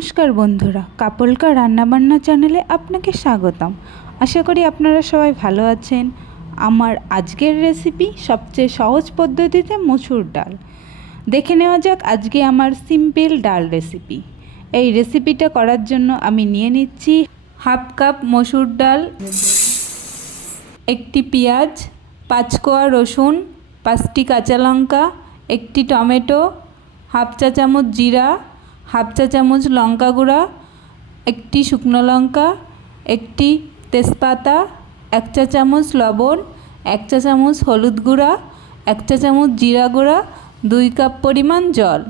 নমস্কার বন্ধুরা, কাপলকা রান্নাবান্না চ্যানেলে আপনাকে স্বাগতম। আশা করি আপনারা সবাই ভালো আছেন। আমার আজকের রেসিপি সবচেয়ে সহজ পদ্ধতিতে মসুর ডাল। দেখে নেওয়া যাক আজকে আমার সিম্পল ডাল রেসিপি। এই রেসিপিটা করার জন্য আমি নিয়ে নিচ্ছি হাফ কাপ মসুর ডাল, একটি পেঁয়াজ, 5 কোয়া রসুন, 5টি কাঁচা লঙ্কা, একটি টমেটো, হাফ চা চামচ জিরা, হাফ চা চামচ লঙ্কা গুঁড়া, একটি শুকনো লঙ্কা, একটি তেজপাতা, 1 চা চামচ লবণ, 1 চা চামচ হলুদ গুঁড়া, 1 চা চামচ জিরা গুঁড়া, 2 কাপ পরিমাণ জল।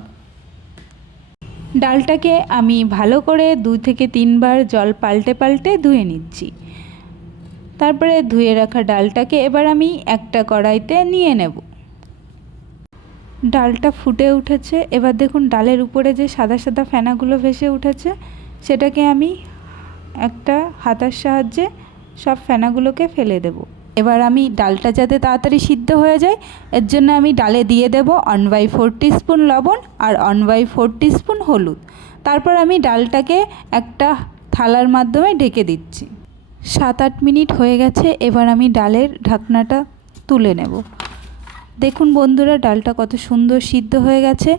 ডালটাকে আমি ভালো করে 2 থেকে 3 বার জল পাল্টে পাল্টে ধুয়ে নিচ্ছি। তারপরে ধুয়ে রাখা ডালটাকে এবার আমি একটা কড়াইতে নিয়ে নেব। ডালটা ফুটে উঠেছে। এবার দেখুন ডালের উপরে যে সাদা সাদা ফেনাগুলো ভেসে উঠেছে, সেটাকে আমি একটা হাতার সাহায্যে সব ফেনাগুলোকে ফেলে দেব। এবার আমি ডালটা যাতে তাড়াতাড়ি সিদ্ধ হয়ে যায়, এর জন্য আমি ডালে দিয়ে দেব 1/4 টিস্পুন লবণ আর 1/4 টিস্পুন হলুদ। তারপর আমি ডালটাকে একটা থালার মাধ্যমে ঢেকে দিচ্ছি। 7-8 মিনিট হয়ে গেছে। এবার আমি ডালের ঢাকনাটা তুলে নেব। দেখুন বন্ধুরা, ডালটা কত সুন্দর সিদ্ধ হয়ে গেছে।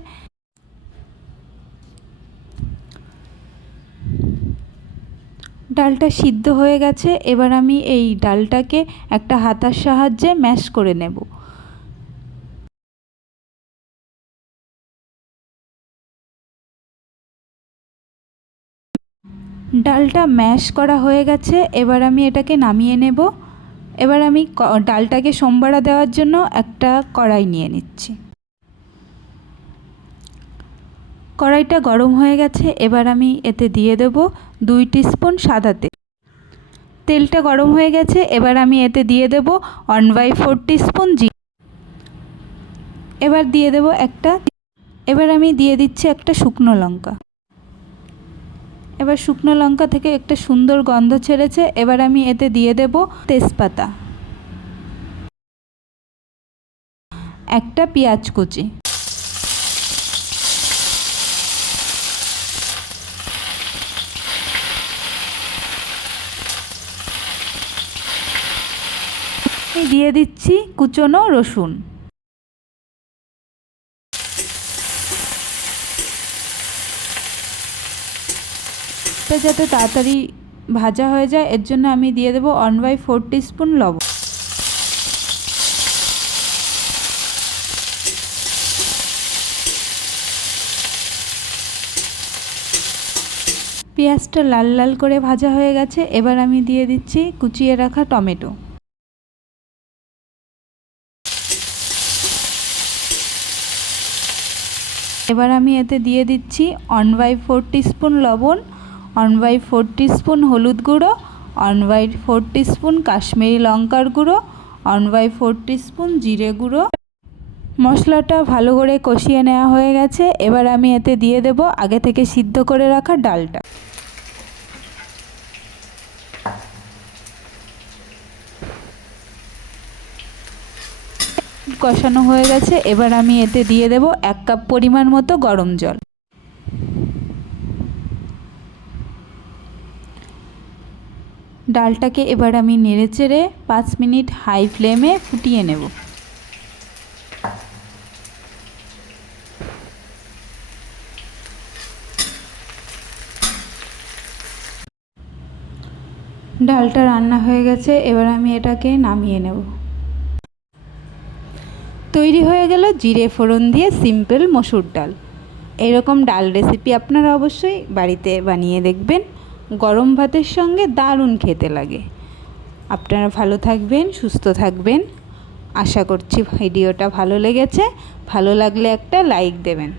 ডালটা সিদ্ধ হয়ে গেছে। এবার আমি এই ডালটাকে একটা হাতার সাহায্যে ম্যাশ করে নেব। ডালটা ম্যাশ করা হয়ে গেছে। এবার আমি এটাকে নামিয়ে নেব। এবার আমি ডালটাকে সম্বারা দেওয়ার জন্য একটা কড়াই নিয়ে নিচ্ছি। কড়াইটা গরম হয়ে গেছে। এবার আমি এতে দিয়ে দেব 2 টিস্পুন সাদা তেল। তেলটা গরম হয়ে গেছে। এবার আমি এতে দিয়ে দেব 1/4 টিস্পুন জিরা। এবার আমি দিয়ে দিচ্ছি একটা শুকনো লঙ্কা। এবার শুকনো লঙ্কা থেকে একটা সুন্দর গন্ধ ছেড়েছে। এবার আমি এতে দিয়ে দেব তেজপাতা, একটা পেঁয়াজ কুচি, দিয়ে দিচ্ছি কুচনো রসুন। যাতে তাড়াতাড়ি ভাজা হয়ে যায়, এর জন্য আমি দিয়ে দেব 1/4 টিস্পুন লবণ। পেঁয়াজটা লাল লাল করে ভাজা হয়ে গেছে। এবার আমি দিয়ে দিচ্ছি কুচিয়ে রাখা টমেটো। এবার আমি এতে দিয়ে দিচ্ছি 1/4 টিস্পুন লবণ, 1/4 টিস্পুন হলুদ গুঁড়ো, 1/4 টিস্পুন কাশ্মীরি লঙ্কার গুঁড়ো, 1/4 টিস্পুন জিরে গুঁড়ো। মশলাটা ভালো করে কষিয়ে নেওয়া হয়ে গেছে। এবার আমি এতে দিয়ে দেব আগে থেকে সিদ্ধ করে রাখা ডালটা। কষানো হয়ে গেছে। এবার আমি এতে দিয়ে দেব 1 কাপ পরিমাণ মতো গরম জল। ডালটাকে এবার আমি নেড়েচেড়ে 5 মিনিট হাই ফ্লেমে ফুটিয়ে নেব। ডালটা রান্না হয়ে গেছে। এবার আমি এটাকে নামিয়ে নেব। তৈরি হয়ে গেল জিরে ফোড়ন দিয়ে সিম্পল মসুর ডাল। এরকম ডাল রেসিপি আপনারা অবশ্যই বাড়িতে বানিয়ে দেখবেন। গরম ভাতের সঙ্গে দারুণ খেতে লাগে। আপনারা ভালো থাকবেন, সুস্থ থাকবেন। আশা করছি ভিডিওটা ভালো লেগেছে। ভালো লাগলে একটা লাইক দেবেন।